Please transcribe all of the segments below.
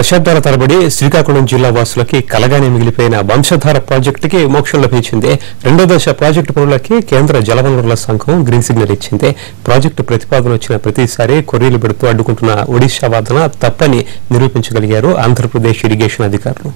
దశాబ్దాల తరబడి శ్రీకాకుళం జిల్లా వాసులకి కలగానే మిగిలిపోయిన వంశధార ప్రాజెక్టుకి మోక్షం లభించింది. రెండో దశ ప్రాజెక్టు పనులకి కేంద్ర జలవనరుల సంఘం గ్రీన్ సిగ్నల్ ఇచ్చింది. ప్రాజెక్టు ప్రతిపాదన వచ్చిన ప్రతిసారి కొర్రీలు పెడుతూ అడ్డుకుంటున్న ఒడిశా వాదన తప్పని నిరూపించగలిగారు ఆంధ్రప్రదేశ్ ఇరిగేషన్ అధికారులు.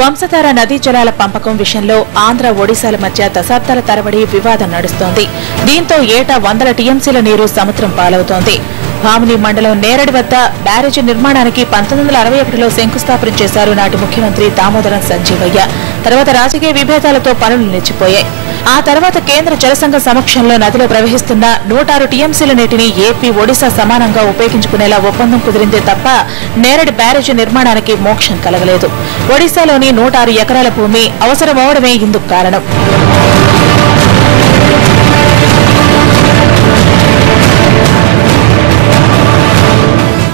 వంశధార నదీ జలాల పంపకం విషయంలో ఆంధ్ర ఒడిశాల మధ్య దశాబ్దాల తరబడి వివాదం నడుస్తోంది. దీంతో ఏటా 100 టీఎంసీల నీరు సముద్రం పాలవుతోంది. భామిని మండలం నేరడి వద్ద బ్యారేజీ నిర్మాణానికి 1961లో శంకుస్థాపన చేశారు నాటి ముఖ్యమంత్రి దామోదరం సంజీవయ్య. తర్వాత రాజకీయ విభేదాలతో పనులు నిలిచిపోయాయి. ఆ తర్వాత కేంద్ర జలసంఘం సమక్షంలో నదిలో ప్రవహిస్తున్న 106 టీఎంసీల నీటిని ఏపీ, ఒడిశా సమానంగా ఉపయోగించుకునేలా ఒప్పందం కుదిరిందే తప్ప నేరడి బ్యారేజీ నిర్మాణానికి మోక్షం కలగలేదు. ఒడిశాలోని 106 ఎకరాల భూమి అవసరమవడమే ఇందుకు కారణం.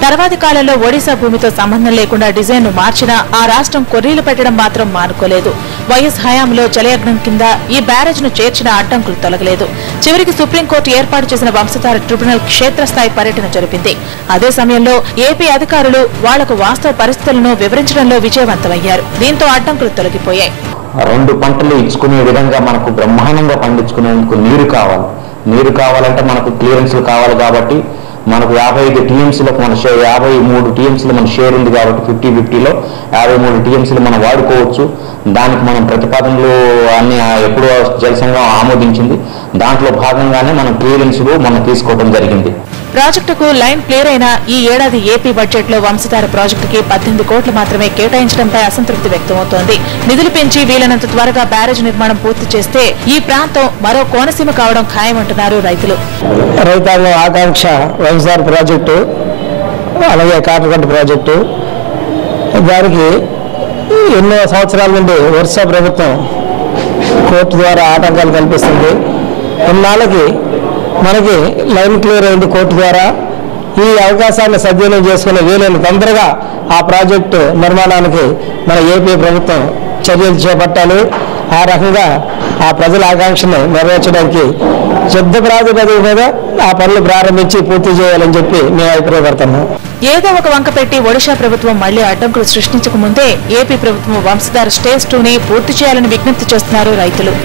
తర్వాతి కాలంలో ఒడిశా భూమితో సంబంధం లేకుండా డిజైన్ ను మార్చినా ఆ రాష్ట్రం కొర్రీలు పెట్టడం మాత్రం మానుకోలేదు. వైఎస్ హయాంలో జలయజ్ఞం కింద ఈ బ్యారేజ్ ను చేర్చిన అడ్డంకులు తొలగలేదు. చివరికి సుప్రీంకోర్టు ఏర్పాటు చేసిన వంశధార ట్రిబ్యునల్ క్షేత్రస్థాయి పర్యటన జరిపింది. అదే సమయంలో ఏపీ అధికారులు వాళ్లకు వాస్తవ పరిస్థితులను వివరించడంలో విజయవంతమయ్యారు. దీంతో అడ్డంకులు తొలగిపోయాయి. 2 పంటలు ఇచ్చుకునే విధంగా మనకు బ్రహ్మాండంగా పండించుకునేందుకు నీరు కావాలంటే మనకు క్లియరెన్స్లు కావాలి. కాబట్టి మనకు 55 టీఎంసీలకు మన 53 టీఎంసీలు మన షేర్ ఉంది. కాబట్టి 50-50లో 53 టీఎంసీలు మనం వాడుకోవచ్చు. దానికి మనం ప్రతిపాదనలు అన్ని ఎప్పుడో జలసంఘం ఆమోదించింది. దాంట్లో భాగంగానే మనం క్లియరెన్స్లు మనం తీసుకోవడం జరిగింది. ప్రాజెక్టుకు లైన్ క్లియర్ అయిన ఈ ఏడాది ఏపీ బడ్జెట్ లో వంశధార ప్రాజెక్టుకి 18 కోట్లు మాత్రమే కేటాయించడంపై అసంతృప్తి వ్యక్తమవుతోంది. నిధులు పెంచి వీలైనంత త్వరగా బ్యారేజ్ నిర్మాణం పూర్తి చేస్తే ఈ ప్రాంతం మరో కోనసీమ కావడం ఖాయమంటున్నారు రైతులు. రైతాంగ ఆకాంక్ష వంశధార ప్రాజెక్టు, అలాగే కాటగడ్డ ప్రాజెక్టు. దానికి ఎన్నో సంవత్సరాల నుండి ఒరిస్సా ప్రభుత్వం కోర్టు ద్వారా ఆటంకాలు కల్పిస్తుంది. కొన్నాళ్ళకి మనకి లైన్ క్లియర్ అయింది కోర్టు ద్వారా. ఈ అవకాశాన్ని సద్వినియోగం చేసుకునే వీలైన తొందరగా ఆ ప్రాజెక్టు నిర్మాణానికి మన ఏపీ ప్రభుత్వం చర్యలు చేపట్టాలి. ఆ రకంగా ఆ ప్రజల ఆకాంక్షను నెరవేర్చడానికి యుద్ధ ప్రాతిపదిక మీద ఆ పనులు ప్రారంభించి పూర్తి చేయాలని చెప్పి మేము అభిప్రాయపడుతున్నాం. ఏదో ఒక వంక పెట్టి ఒడిశా ప్రభుత్వం మళ్లీ అడ్డంకులు సృష్టించక ముందే ఏపీ ప్రభుత్వం వంశధార స్టేజ్ 2ని పూర్తి చేయాలని విజ్ఞప్తి చేస్తున్నారు రైతులు.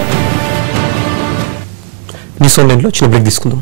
న్యూస్ ఆన్లైన్లో చిన్న బ్రేక్ తీసుకుందాం.